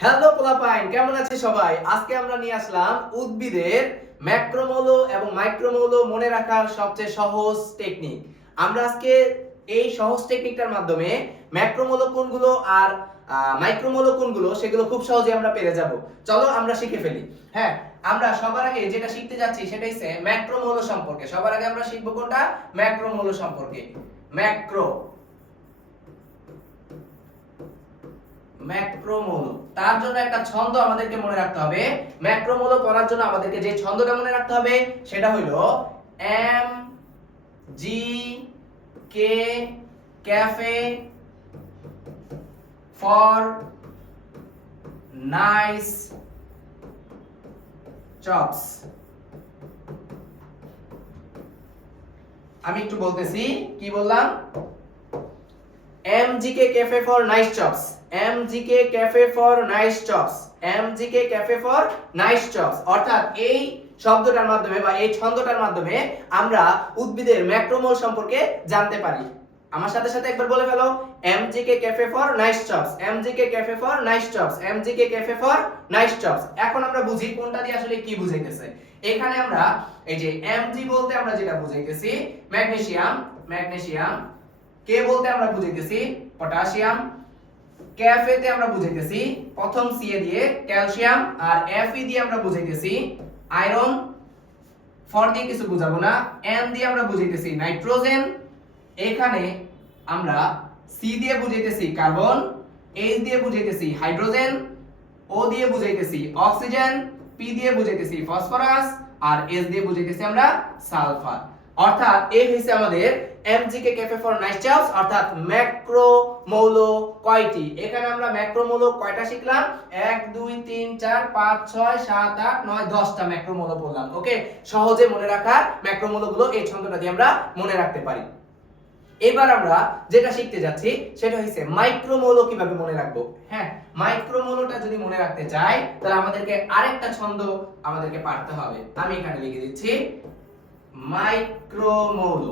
Hello পোলাপাইন, কেমন আছে সবাই? আজকে আমরা নিয়ে আসলাম উদ্ভিদের ম্যাক্রোমৌল এবং মাইক্রোমৌল মনে রাখার সবচেয়ে সহজ টেকনিক। আমরা আজকে এই সহজ টেকনিকটার মাধ্যমে ম্যাক্রোমৌল কোনগুলো আর মাইক্রোমৌল কোনগুলো সেগুলো খুব সহজে আমরা পেরে যাব। চলো আমরা শিখে ফেলি। হ্যাঁ, আমরা সবার আগে যেটা শিখতে যাচ্ছি সেটা হচ্ছে ম্যাক্রোমৌল সম্পর্কে। সবার আগে আমরা শিখব কোনটা? ম্যাক্রোমৌল সম্পর্কে। ম্যাক্রোমৌল, তার জন্য একটা ছন্দ আমাদেরকে মনে রাখতে হবে। ম্যাক্রোমৌল পড়ার জন্য আমাদেরকে যে ছন্দটা মনে রাখতে হবে সেটা হলো M G K, cafe for nice chops. আমি একটু বলতেছি, কি বললাম? MGK Cafe for Nice Chops, MGK Cafe for Nice Chops, MGK Cafe for Nice Chops। অর্থাৎ এই শব্দটার মাধ্যমে বা এই ছন্দটার মাধ্যমে আমরা উদ্ভিদের ম্যাক্রোমোল সম্পর্কে জানতে পারি। আমার সাথে সাথে একবার বলে ফেলো, MGK Cafe for Nice Chops, MGK Cafe for Nice Chops, MGK Cafe for Nice Chops। এখন আমরা বুঝি কোনটা দিয়ে আসলে কি বুঝাইতেছে। এখানে আমরা এই যে Mg বলতে আমরা যেটা বুঝাইতেছি ম্যাগনেসিয়াম, কে বলতে আমরা বুঝাইতেছি পটাশিয়াম, ক্যাফে তে আমরা বুঝাইতেছি প্রথম সি এ দিয়ে ক্যালসিয়াম, আর এফ ই দিয়ে আমরা বুঝাইতেছি আয়রন, ফর দিয়ে কিছু বুঝাবো না, এন দিয়ে আমরা বুঝাইতেছি নাইট্রোজেন, এখানে আমরা সি দিয়ে বুঝাইতেছি কার্বন, এইচ দিয়ে বুঝাইতেছি হাইড্রোজেন, ও দিয়ে বুঝাইতেছি অক্সিজেন, পি দিয়ে বুঝাইতেছি ফসফরাস, আর এস দিয়ে বুঝাইতেছি আমরা সালফার। অর্থাৎ এই হইছে আমাদের MGK Cafe for Nice Chops, অর্থাৎ ম্যাক্রোমৌল কয়টি। এখানে আমরা ম্যাক্রোমৌল কয়টা শিখলাম? 1 2 3 4 5 6 7 8 9 10টা ম্যাক্রোমৌল বললাম। ওকে, সহজে মনে রাখার ম্যাক্রোমৌলগুলো এই ছন্দটা দিয়ে আমরা মনে রাখতে পারি। এবার আমরা যেটা শিখতে যাচ্ছি সেটা হচ্ছে মাইক্রোমৌল কিভাবে মনে রাখবো। হ্যাঁ, মাইক্রোমৌলটা যদি মনে রাখতে চাই তাহলে আমাদেরকে আরেকটা ছন্দ আমাদেরকে পারতে হবে। আমি এখানে লিখে দিচ্ছি মাইক্রোমৌল।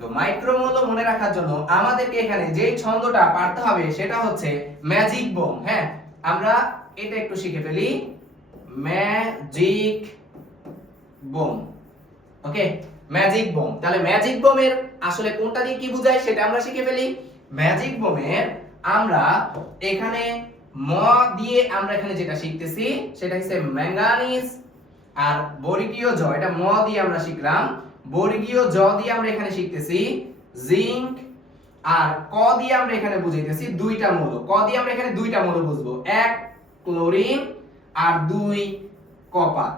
তো মাইক্রোমৌল মনে রাখার জন্য আমাদেরকে এখানে যে ছন্দটা পারতে হবে সেটা হচ্ছে ম্যাজিক বোম। হ্যাঁ, আমরা এটা একটু শিখে ফেলি, ম্যাজিক বোম। ওকে, ম্যাজিক বোম। তাহলে ম্যাজিক বোমের আসলে কোনটা দিয়ে কি বোঝায় সেটা আমরা শিখে ফেলি। ম্যাজিক বোমের আমরা এখানে ম দিয়ে আমরা এখানে যেটা শিখতেছি সেটা হচ্ছে ম্যাঙ্গানিজ, আর বর্গীয় জ, এটা ম দিয়ে আমরা শিখলাম, বর্গীয় জ দিয়ে আমরা এখানে শিখতেছি জিঙ্ক, আর ক দিয়ে আমরা এখানে বুঝাইতেছি দুইটা মৌল। ক দিয়ে আমরা এখানে দুইটা মৌল বুঝবো, এক ক্লোরিন আর দুই কপার।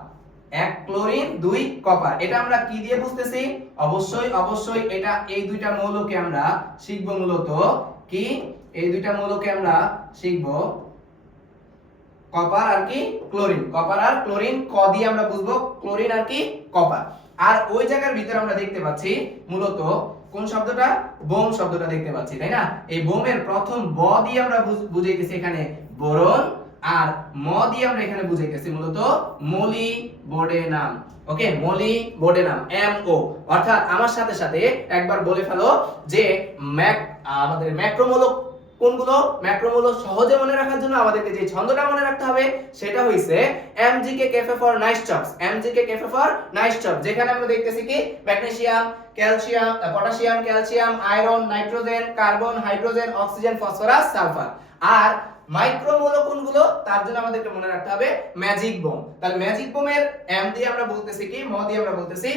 এক ক্লোরিন দুই কপার। এটা আমরা কি দিয়ে বুঝতেছি? অবশ্যই এটা এই দুইটা মৌলকে আমরা শিখব মূলত কি, এই দুইটা মৌলকে আমরা শিখব কপার আর কি ক্লোরিন। কপার আর ক্লোরিন, ক দিয়ে আমরা বুঝবো ক্লোরিন আর কি কপার। আর ওই জায়গার ভিতরে আমরা দেখতে পাচ্ছি মূলত কোন শব্দটা? বোম শব্দটা দেখতে পাচ্ছি, তাই না? এই বোমের প্রথম ব দিয়ে আমরা বুঝাইতেছি এখানে বোরন, আর ম দিয়ে আমরা এখানে বুঝাইতেছি মূলত মলিবডেনাম। ওকে, মলিবডেনাম, MO। অর্থাৎ আমার সাথে সাথে একবার বলে ফেলো যে আমাদের ম্যাক্রোমৌল কোনগুলো। ম্যাক্রোমৌল সহজে মনে রাখার জন্য আমাদেরকে যে ছন্দটা মনে রাখতে হবে সেটা হইছে MGK Cafe for Nice Chops, MGK Cafe for Nice Chops। যেখানে আমরা দেখতেছি কি magnesium, calcium, potassium, calcium, iron, nitrogen, carbon, hydrogen, oxygen, phosphorus, sulphur. আর মাইক্রোমৌল কোনগুলো তার জন্য আমাদেরকে মনে রাখতে হবে ম্যাজিক বোম। তাহলে ম্যাজিক বোমের M দিয়ে আমরা বলতেছি কি, ম দিয়ে আমরা বলতেছি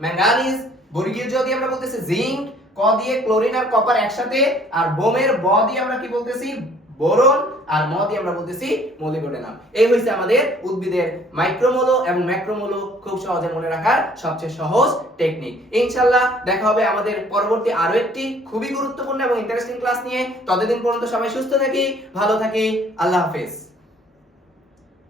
ম্যাঙ্গানিজ, বর্গীয় জ দিয়ে আমরা বলতেছি জিঙ্ক, ক দিয়ে ক্লোরিন আর কপার একসাথে, আর বোমের ব দিয়ে আমরা কি বলতেছি বোরন, আর ম দিয়ে আমরা বলতেছি মলিবডেনাম। এই হইছে আমাদের উদ্ভিদের মাইক্রোমৌল এবং ম্যাক্রোমৌল খুব সহজে মনে রাখার সবচেয়ে সহজ টেকনিক। ইনশাআল্লাহ দেখা হবে আমাদের পরবর্তী আরো একটি খুবই গুরুত্বপূর্ণ এবং ইন্টারেস্টিং ক্লাস নিয়ে। ততদিন পর্যন্ত সবাই সুস্থ থাকি, ভালো থাকি, আল্লাহ হাফেজ।